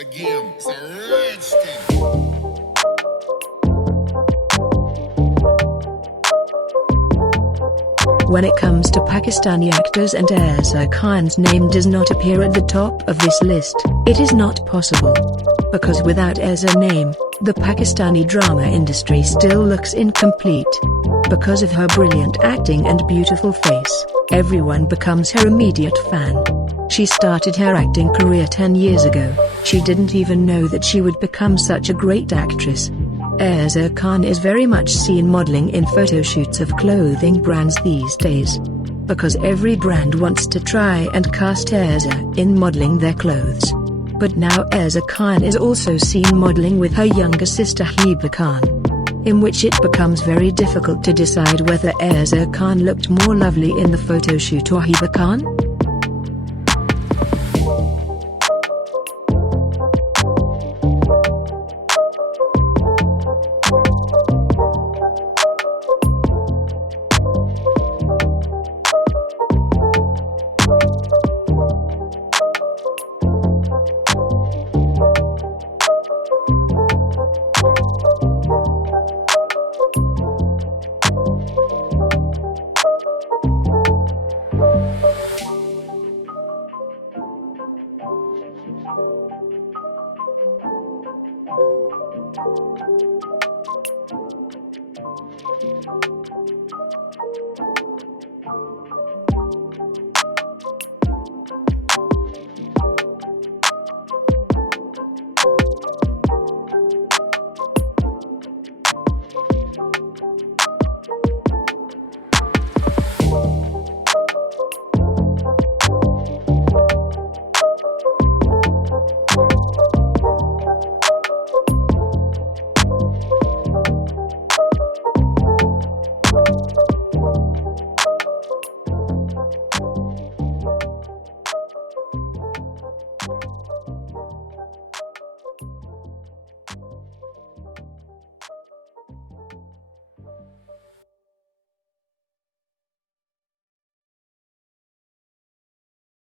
again. It's a rich thing. When it comes to Pakistani actors, and Ayeza Khan's name does not appear at the top of this list. It is not possible. Because without Ayezah's name, the Pakistani drama industry still looks incomplete. Because of her brilliant acting and beautiful face, everyone becomes her immediate fan. She started her acting career 10 years ago. She didn't even know that she would become such a great actress. Ayeza Khan is very much seen modeling in photoshoots of clothing brands these days. Because every brand wants to try and cast Ayeza in modeling their clothes. But now Ayeza Khan is also seen modeling with her younger sister Hiba Khan, in which it becomes very difficult to decide whether Ayeza Khan looked more lovely in the photoshoot or Hiba Khan.